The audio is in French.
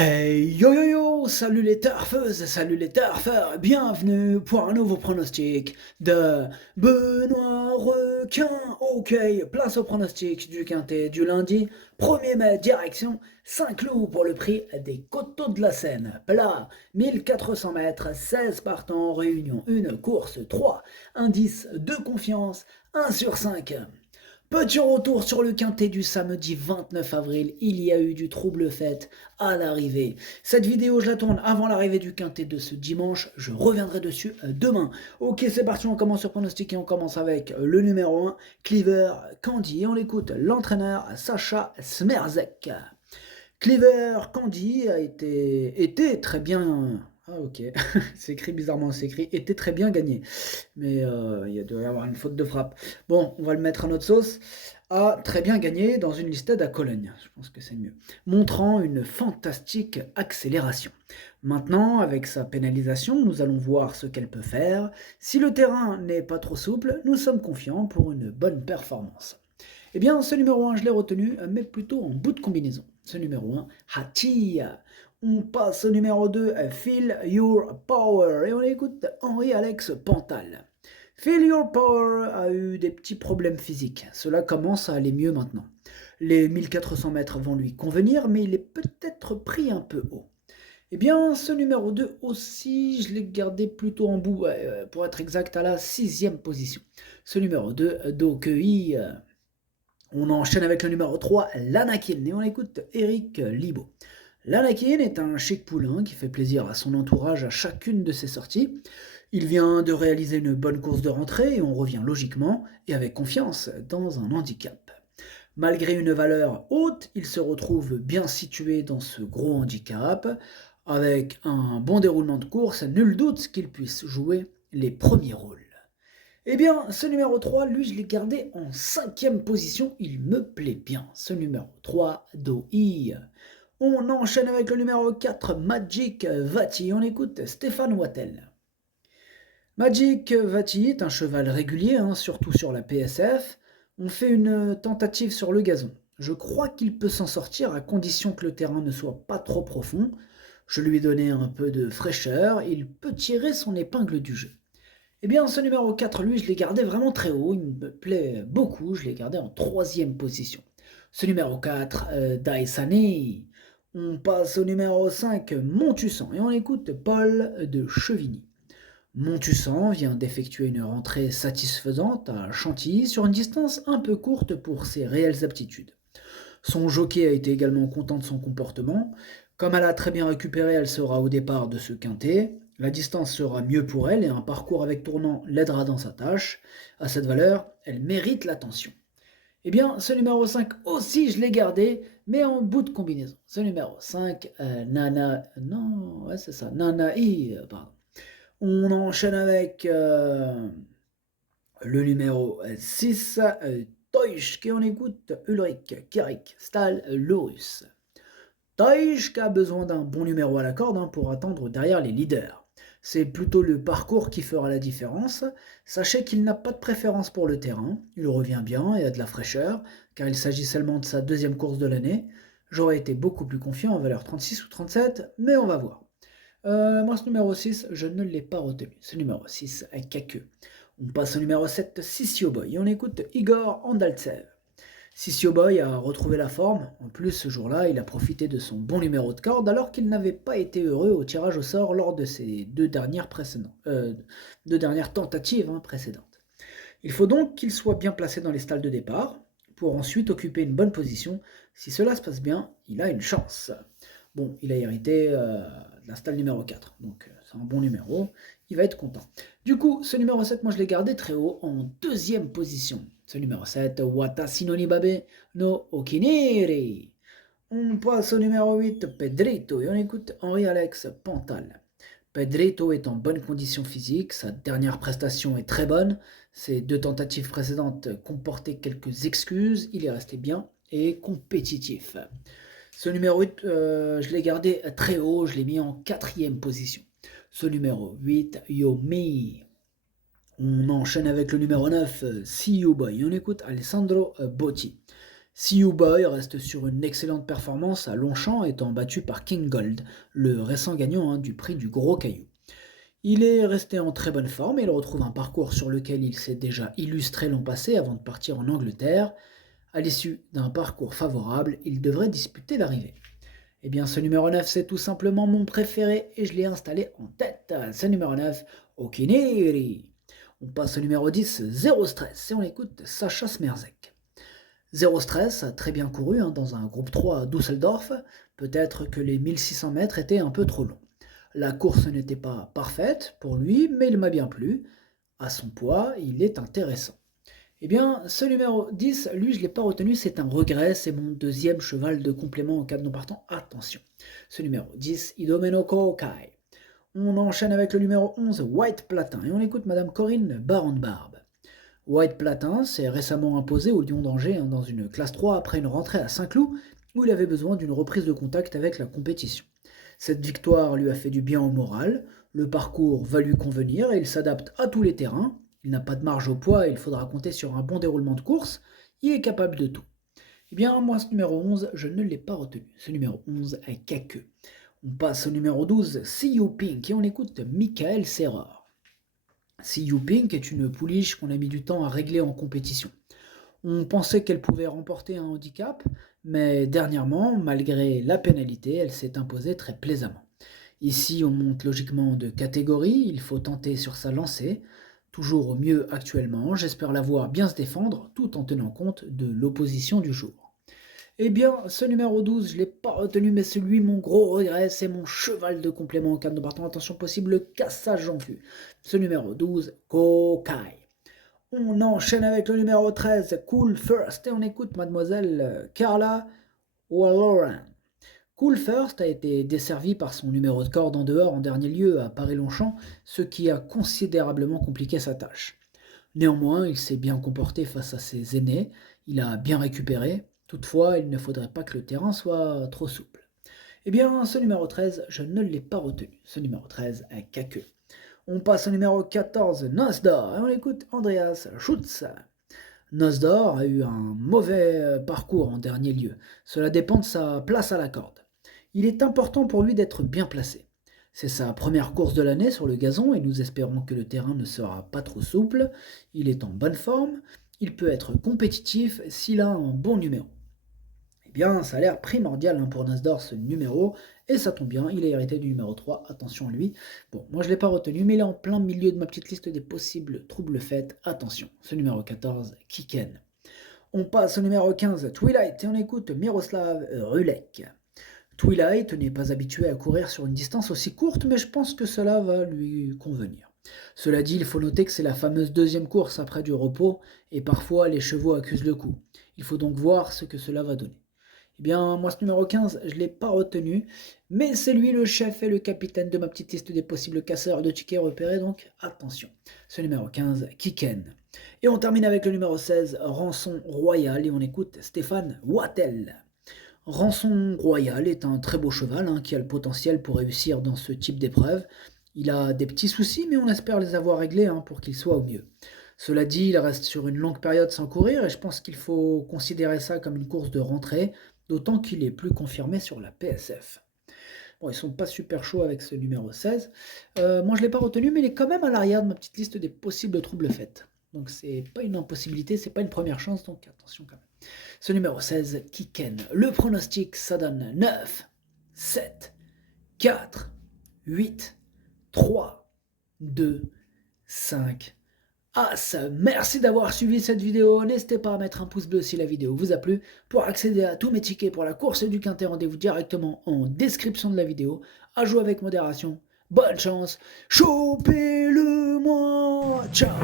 Hey, yo yo yo, salut les turfeuses, salut les turfeurs, bienvenue pour un nouveau pronostic de Benoît Requin. Ok, place au pronostic du quintet du lundi 1er mai, direction Saint-Cloud pour le prix des Coteaux de la Seine. Plat, 1400 mètres, 16 partants, réunion 1, course 3, indice de confiance, 1 sur 5. Petit retour sur le quintet du samedi 29 avril, il y a eu du trouble fête à l'arrivée. Cette vidéo, je la tourne avant l'arrivée du quintet de ce dimanche, je reviendrai dessus demain. Ok, c'est parti, on commence sur pronostic et on commence avec le numéro 1, Cleaver Candy, et on écoute l'entraîneur Sacha Smerzek. Cleaver Candy était très bien. Ah ok, c'est écrit bizarrement, c'est écrit était très bien gagné. Mais il doit y avoir une faute de frappe. Bon, on va le mettre à notre sauce. A très bien gagné dans une listed à Cologne, je pense que c'est mieux. Montrant une fantastique accélération. Maintenant, avec sa pénalisation, nous allons voir ce qu'elle peut faire. Si le terrain n'est pas trop souple, nous sommes confiants pour une bonne performance. Eh bien, ce numéro 1, je l'ai retenu, mais plutôt en bout de combinaison. Ce numéro 1, Hachi. On passe au numéro 2, Feel Your Power. Et on écoute Henri-Alex Pantal. Feel Your Power a eu des petits problèmes physiques. Cela commence à aller mieux maintenant. Les 1400 mètres vont lui convenir, mais il est peut-être pris un peu haut. Eh bien, ce numéro 2 aussi, je l'ai gardé plutôt en bout, pour être exact, à la 6e position. Ce numéro 2, Dokei. On enchaîne avec le numéro 3, l'Anakin, et on écoute Eric Libaud. L'Anakin est un chic poulain qui fait plaisir à son entourage à chacune de ses sorties. Il vient de réaliser une bonne course de rentrée et on revient logiquement et avec confiance dans un handicap. Malgré une valeur haute, il se retrouve bien situé dans ce gros handicap. Avec un bon déroulement de course, nul doute qu'il puisse jouer les premiers rôles. Eh bien, ce numéro 3, lui, je l'ai gardé en 5e position. Il me plaît bien. Ce numéro 3, Doi. On enchaîne avec le numéro 4, Magic Vati. On écoute Stéphane Wattel. Magic Vati est un cheval régulier, surtout sur la PSF. On fait une tentative sur le gazon. Je crois qu'il peut s'en sortir à condition que le terrain ne soit pas trop profond. Je lui ai donné un peu de fraîcheur. Il peut tirer son épingle du jeu. Eh bien, ce numéro 4, lui, je l'ai gardé vraiment très haut, il me plaît beaucoup, je l'ai gardé en 3e position. Ce numéro 4, Daisane. On passe au numéro 5, Montussan, et on écoute Paul de Chevigny. Montussan vient d'effectuer une rentrée satisfaisante à Chantilly sur une distance un peu courte pour ses réelles aptitudes. Son jockey a été également content de son comportement. Comme elle a très bien récupéré, elle sera au départ de ce quintet. La distance sera mieux pour elle et un parcours avec tournant l'aidera dans sa tâche. À cette valeur, elle mérite l'attention. Eh bien, ce numéro 5 aussi, je l'ai gardé, mais en bout de combinaison. Ce numéro 5, Nana... Non, ouais, c'est ça, Nanaï, pardon. On enchaîne avec le numéro 6, Toysk, et on écoute Ulrich, Kerik, Stahl, Lorus. Toysk a besoin d'un bon numéro à la corde pour attendre derrière les leaders. C'est plutôt le parcours qui fera la différence. Sachez qu'il n'a pas de préférence pour le terrain, il revient bien et a de la fraîcheur, car il s'agit seulement de sa 2e course de l'année. J'aurais été beaucoup plus confiant en valeur 36 ou 37, mais on va voir. Moi, ce numéro 6, je ne l'ai pas retenu. Ce numéro 6, Kaku. On passe au numéro 7, Sissio Boy, et on écoute Igor Andaltsev. Sissio Boy a retrouvé la forme. En plus, ce jour-là, il a profité de son bon numéro de corde alors qu'il n'avait pas été heureux au tirage au sort lors de ses deux dernières tentatives précédentes. Il faut donc qu'il soit bien placé dans les stalles de départ pour ensuite occuper une bonne position. Si cela se passe bien, il a une chance. Bon, il a hérité de la stalle numéro 4, donc c'est un bon numéro, il va être content. Du coup, ce numéro 7, moi je l'ai gardé très haut en 2e position. Ce numéro 7, Watashi no Nibabe no Okiniri. On passe au numéro 8, Pedrito, et on écoute Henri-Alex Pantal. Pedrito est en bonne condition physique, sa dernière prestation est très bonne, ses 2 tentatives précédentes comportaient quelques excuses, il est resté bien et compétitif. Ce numéro 8, je l'ai gardé très haut, je l'ai mis en 4e position. Ce numéro 8, Yomi. On enchaîne avec le numéro 9, See You Boy. On écoute Alessandro Botti. See Boy reste sur une excellente performance à Longchamp, étant battu par King Gold, le récent gagnant du prix du Gros Caillou. Il est resté en très bonne forme et il retrouve un parcours sur lequel il s'est déjà illustré l'an passé avant de partir en Angleterre. À l'issue d'un parcours favorable, il devrait disputer l'arrivée. Eh bien, ce numéro 9, c'est tout simplement mon préféré et je l'ai installé en tête. Ce numéro 9, Okiniri. On passe au numéro 10, Zéro Stress, et on écoute Sacha Smerzek. Zéro Stress a très bien couru dans un groupe 3 à Düsseldorf. Peut-être que les 1600 mètres étaient un peu trop longs. La course n'était pas parfaite pour lui, mais il m'a bien plu. À son poids, il est intéressant. Eh bien, ce numéro 10, lui, je ne l'ai pas retenu, c'est un regret, c'est mon deuxième cheval de complément en cas de non partant. Attention, ce numéro 10, Idomenoko Kai. On enchaîne avec le numéro 11, White Platin, et on écoute Madame Corinne Baron-Barbe. White Platin s'est récemment imposé au Lion d'Angers dans une classe 3 après une rentrée à Saint-Cloud, où il avait besoin d'une reprise de contact avec la compétition. Cette victoire lui a fait du bien au moral, le parcours va lui convenir et il s'adapte à tous les terrains. Il n'a pas de marge au poids et il faudra compter sur un bon déroulement de course. Il est capable de tout. Eh bien, moi, ce numéro 11, je ne l'ai pas retenu. Ce numéro 11 est caqueux. On passe au numéro 12, See You Pink, et on écoute Michael Serreur. See You Pink est une pouliche qu'on a mis du temps à régler en compétition. On pensait qu'elle pouvait remporter un handicap, mais dernièrement, malgré la pénalité, elle s'est imposée très plaisamment. Ici, on monte logiquement de catégorie, il faut tenter sur sa lancée. Toujours au mieux actuellement, j'espère la voir bien se défendre tout en tenant compte de l'opposition du jour. Eh bien, ce numéro 12, je ne l'ai pas retenu, mais celui, mon gros regret, c'est mon cheval de complément en cas de non partant. Attention possible, le cassage en vue. Ce numéro 12, Kokai. On enchaîne avec le numéro 13, Cool First, et on écoute Mademoiselle Carla Walloran. Cool First a été desservi par son numéro de corde en dehors en dernier lieu à Paris-Longchamp, ce qui a considérablement compliqué sa tâche. Néanmoins, il s'est bien comporté face à ses aînés, il a bien récupéré, toutefois il ne faudrait pas que le terrain soit trop souple. Eh bien, ce numéro 13, je ne l'ai pas retenu. Ce numéro 13 est caqueux. On passe au numéro 14, Nosdor, et on écoute Andreas Schutz. Nosdor a eu un mauvais parcours en dernier lieu. Cela dépend de sa place à la corde. Il est important pour lui d'être bien placé. C'est sa première course de l'année sur le gazon et nous espérons que le terrain ne sera pas trop souple. Il est en bonne forme, il peut être compétitif s'il a un bon numéro. Eh bien, ça a l'air primordial pour Nasdor ce numéro, et ça tombe bien, il est hérité du numéro 3, attention à lui. Bon, moi je ne l'ai pas retenu, mais il est en plein milieu de ma petite liste des possibles troubles faits, attention. Ce numéro 14, Kiken. On passe au numéro 15, Twilight, et on écoute Miroslav Rulek. Twilight n'est pas habitué à courir sur une distance aussi courte, mais je pense que cela va lui convenir. Cela dit, il faut noter que c'est la fameuse deuxième course après du repos, et parfois les chevaux accusent le coup. Il faut donc voir ce que cela va donner. Eh bien, moi, ce numéro 15, je ne l'ai pas retenu, mais c'est lui le chef et le capitaine de ma petite liste des possibles casseurs de tickets repérés, donc attention. Ce numéro 15, Kiken. Et on termine avec le numéro 16, Rançon Royal, et on écoute Stéphane Wattel. Rançon Royal est un très beau cheval qui a le potentiel pour réussir dans ce type d'épreuve. Il a des petits soucis, mais on espère les avoir réglés pour qu'il soit au mieux. Cela dit, il reste sur une longue période sans courir, et je pense qu'il faut considérer ça comme une course de rentrée, d'autant qu'il est plus confirmé sur la PSF. Bon, ils sont pas super chauds avec ce numéro 16. Moi, je ne l'ai pas retenu, mais il est quand même à l'arrière de ma petite liste des possibles troubles faits. Donc, c'est pas une impossibilité, c'est pas une première chance, donc attention quand même. Ce numéro 16, Kiken. Le pronostic, ça donne 9, 7, 4, 8, 3, 2, 5, As. Merci d'avoir suivi cette vidéo. N'hésitez pas à mettre un pouce bleu si la vidéo vous a plu. Pour accéder à tous mes tickets pour la course du Quintet, rendez-vous directement en description de la vidéo. À jouer avec modération. Bonne chance. Chopez-le-moi. Ciao.